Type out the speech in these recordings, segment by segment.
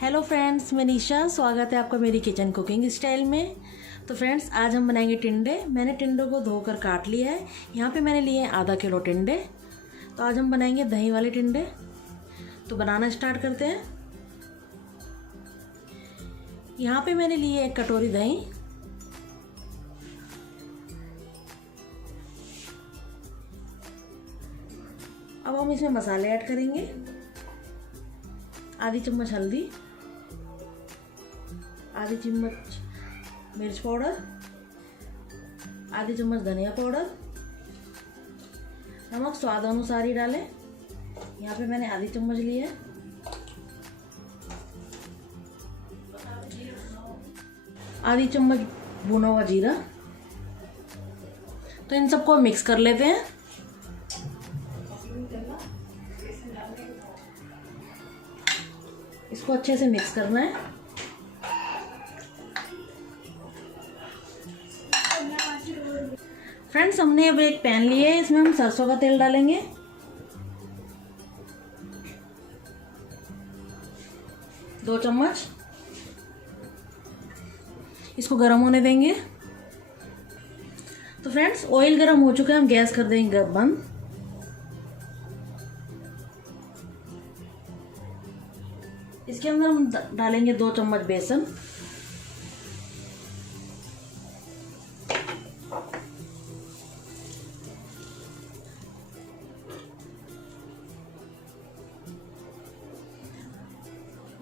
Hello friends, मैं निशा। स्वागत है आपका मेरी किचन कुकिंग स्टाइल में। तो फ्रेंड्स, आज हम बनाएंगे टिंडे। मैंने टिंडों को धोकर काट लिया है। यहाँ पे मैंने लिए हैं आधा किलो टिंडे। तो आज हम बनाएंगे दही वाले टिंडे। तो बनाना स्टार्ट करते हैं। यहाँ पे मैंने लिए एक कटोरी दही। अब हम इसमें मसाले ऐड करेंगे। आधी चम्मच हल्दी, आधी चम्मच मिर्च पाउडर, आधी चम्मच धनिया पाउडर, नमक स्वाद अनुसार ही डालें। यहाँ पे मैंने आधी चम्मच ली है। आधी चम्मच भुना हुआ जीरा। तो इन सबको मिक्स कर लेते हैं। इसको अच्छे से मिक्स करना है। फ्रेंड्स, हमने अब एक पैन लिया है। इसमें हम सरसों का तेल डालेंगे। दो चम्मच। इसको गर्म होने देंगे। तो फ्रेंड्स, ऑयल गर्म हो चुका है। हम गैस कर देंगे बंद। इसके अंदर हम डालेंगे 2 चम्मच बेसन।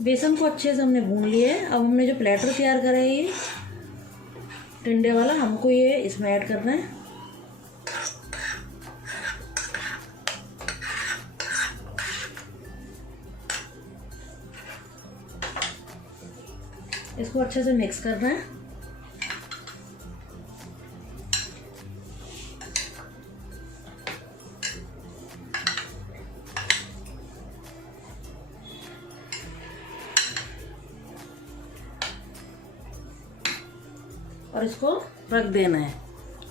बेसन को अच्छे से हमने भून लिया है। अब हमने जो प्लेटर तैयार करा है ये टिंडे वाला, हमको ये इसमें ऐड करना है। इसको अच्छे से मिक्स करना है। और इसको रख देना है।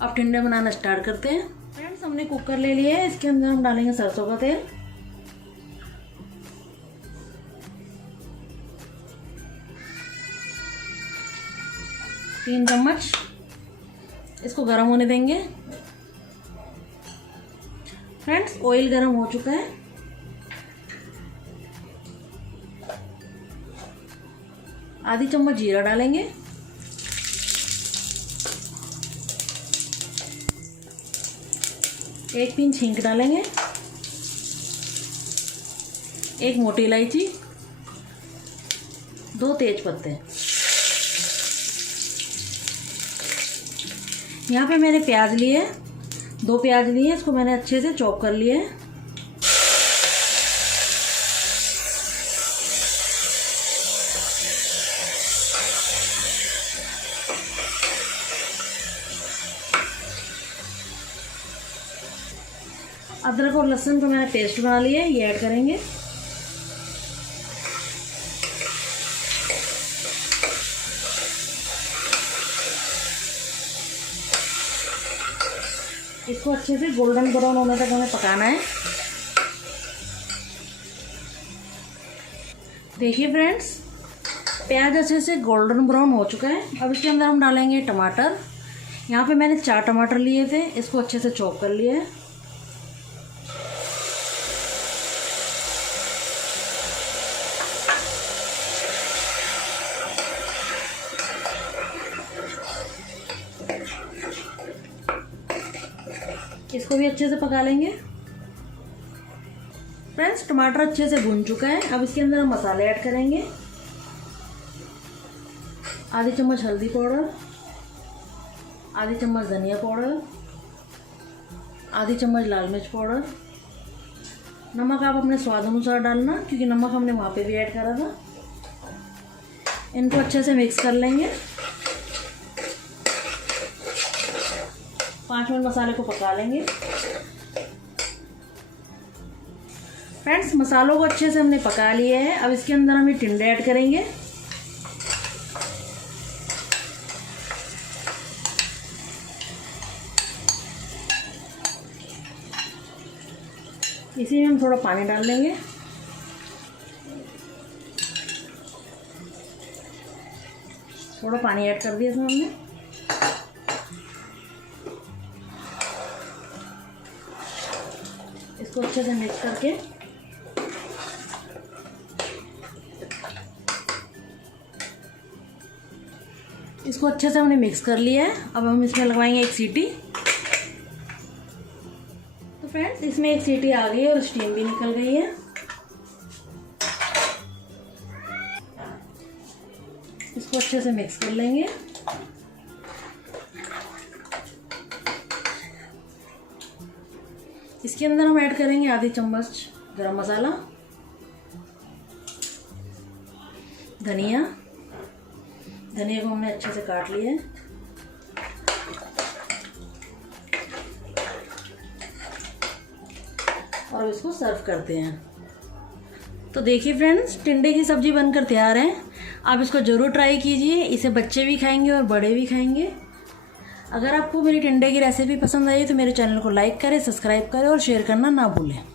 अब टिंडे बनाना स्टार्ट करते हैं। फ्रेंड्स, हमने कुकर ले लिया है। इसके अंदर हम डालेंगे सरसों का तेल। तीन चम्मच। इसको गर्म होने देंगे। फ्रेंड्स, ऑयल गर्म हो चुका है। आधी चम्मच जीरा डालेंगे। एक पिंच हींग डालेंगे। एक मोटी इलायची, 2 तेज पत्ते। यहाँ पे मैंने प्याज लिए, 2 प्याज लिए। इसको मैंने अच्छे से चॉप कर लिए। अदरक और लहसुन को मैंने पेस्ट बना लिया है, ये ऐड करेंगे। इसको अच्छे से गोल्डन ब्राउन होने तक हमें पकाना है। देखिए फ्रेंड्स, प्याज अच्छे से गोल्डन ब्राउन हो चुका है। अब इसके अंदर हम डालेंगे टमाटर। यहाँ पे मैंने 4 टमाटर लिए थे। इसको अच्छे से चॉप कर लिया है। इसको भी अच्छे से पका लेंगे। फ्रेंड्स, टमाटर अच्छे से भून चुका है। अब इसके अंदर हम मसाले ऐड करेंगे। आधी चम्मच हल्दी पाउडर, आधी चम्मच धनिया पाउडर, आधी चम्मच लाल मिर्च पाउडर। नमक आप अपने स्वाद अनुसार डालना, क्योंकि नमक हमने वहाँ पे भी ऐड करा था। इनको अच्छे से मिक्स कर लेंगे। 5 मिनट मसाले को पका लेंगे। फ्रेंड्स, मसालों को अच्छे से हमने पका लिया है। अब इसके अंदर हम ये टिंडे ऐड करेंगे। इसी में हम थोड़ा पानी डाल देंगे। थोड़ा पानी ऐड कर दिया इसमें हमने। इसको अच्छे से मिक्स करके इसको अच्छे से हमने मिक्स कर लिया है। अब हम इसमें लगवाएंगे एक सीटी। तो फ्रेंड्स इसमें एक सीटी आ गई है और स्टीम भी निकल गई है। इसको अच्छे से मिक्स कर लेंगे। इसके अंदर हम ऐड करेंगे आधी चम्मच गरम मसाला, धनिया को हमने अच्छे से काट लिया है। और इसको सर्व करते हैं। तो देखिए फ्रेंड्स, टिंडे की सब्ज़ी बनकर तैयार है। आप इसको ज़रूर ट्राई कीजिए। इसे बच्चे भी खाएंगे और बड़े भी खाएंगे। अगर आपको मेरी टिंडे की रेसिपी पसंद आई तो मेरे चैनल को लाइक करें, सब्सक्राइब करें और शेयर करना ना भूलें।